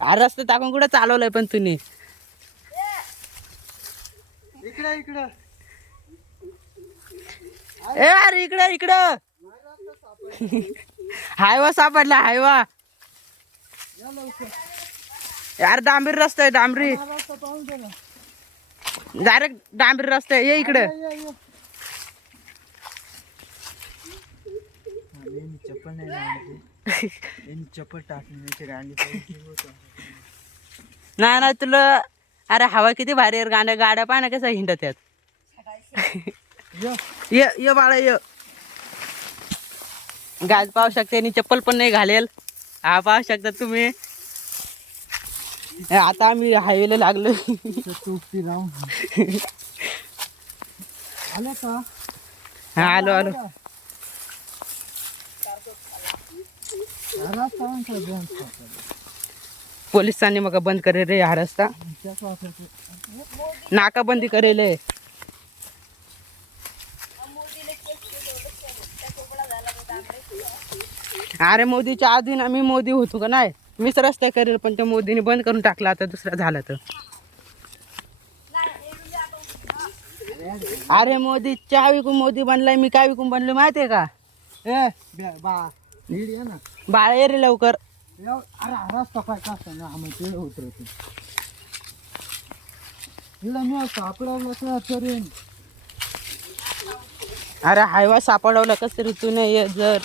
हा रस्ता टाकून कुठं चालवलंय पण तुम्ही? इकडं ए अरे इकडं इकडं हायवा सापडला हायवा. यार डांबरी रस्ता आहे डांबरी. डायरेक्ट डांबरी रस्ता आहे. ये इकडे. चप्पल नाही चप्पल टाकली नाही नाही तुला. अरे हवा किती भारी आहे. गाड्या गाड्या पाहा ना कसं हिंडत आहेत. ये ये बाळा ये. गाज पाहू शकते आणि चप्पल पण नाही घालेल. हा पाहू शकता तुम्ही. आता आम्ही हायवेला लागलो. आलं का? हा आलो आलो. पोलिसांनी मग बंद करेल रे हा रस्ता. नाकाबंदी करेल. अरे मोदीच्या आधी ना मी मोदी होतो का नाही. मीच रस्ते करेल पण त्या मोदीने बंद करून टाकला. आता दुसरा झाला तर. अरे मोदी चहा विकून मोदी बनलाय. मी काय विकून बनलो माहितीये का? बाळा ये रे लवकर. अरे रस्ता काय कसा ना आम्ही उतरतो. अरे हायवा सापडवला कस तरी तू नाही जर.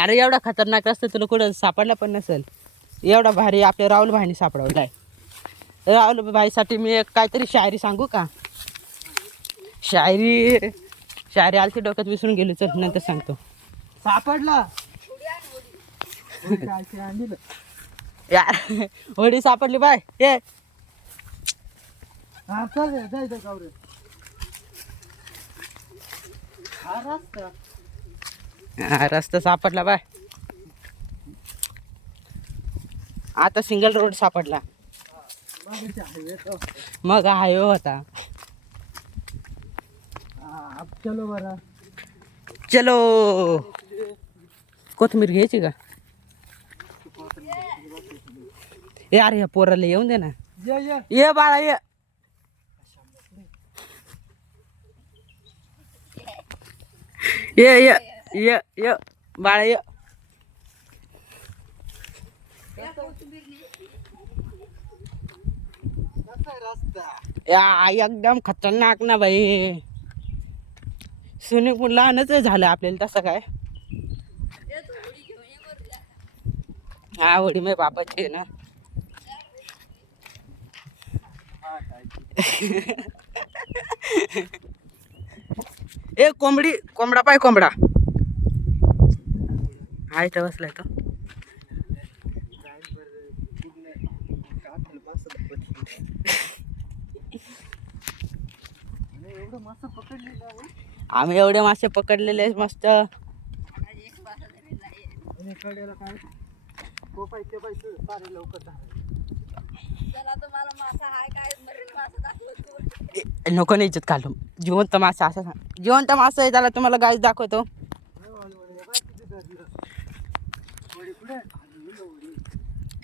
अरे एवढा खतरनाक रस्ता तुला कुठं सापडला पण नसेल. एवढा भारी आपल्या राहुल भाईने सापडवलाय. राहुल भाईसाठी मी एक काहीतरी शायरी सांगू का? शायरी आलती डोक्यात विसरून गेली. चल नंतर सांगतो. सापडला यार होडी सापडली बाय. ये रस्ता सापडला बाय. आता सिंगल रोड सापडला. मग हायवे होता. चलो बरा. चलो. कोथिंबीर घ्यायची का? यार या पोराला येऊन दे ना. ये बाळा ये. ये ये ये ये बाळा ये. या एकदम खतरनाक ना बाई. स्विमिंग पूल लहानच झालं आपल्याला तसं काय. हा होडी माझ्या बापाची आहे ना. ए कोंबडी कोंबडा पाय कोंबडा. हा इथं बसलाय तो. आम्ही एवढे मासे पकडलेले मस्त. नको नाही इज्जत घालू. जिवंत मासा असं सांग. जिवंत मासा आहे त्याला तुम्हाला गाईच दाखवतो.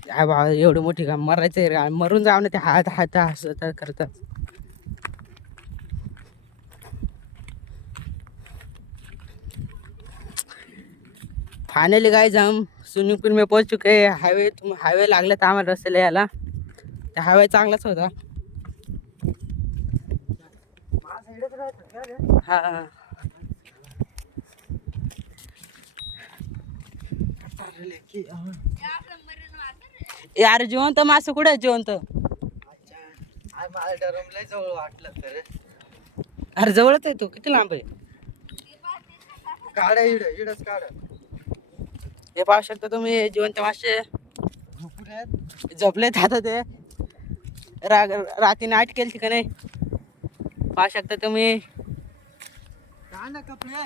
काय बा एवढी मोठी का मरायचं मरून जाऊ ना. ते हात हात असं करतात. फायनली गाइस हम स्विमिंग पूल में पहुंच चुके हैं. हायवे लागला तर आम्हाला रस्त्याला यायला. त्या हायवे चांगलाच होता. हा यार जिवंत मासे कुठे जिवंत? जवळ वाटलं तर. अरे जवळच आहे. तो किती लांब आहे? काढा इडच काढा. हे पाहू शकता तुम्ही जिवंत मासे झोपलेत. आता ते रात्री नाईट केली का नाही पाहू शकता तुम्ही. कपडे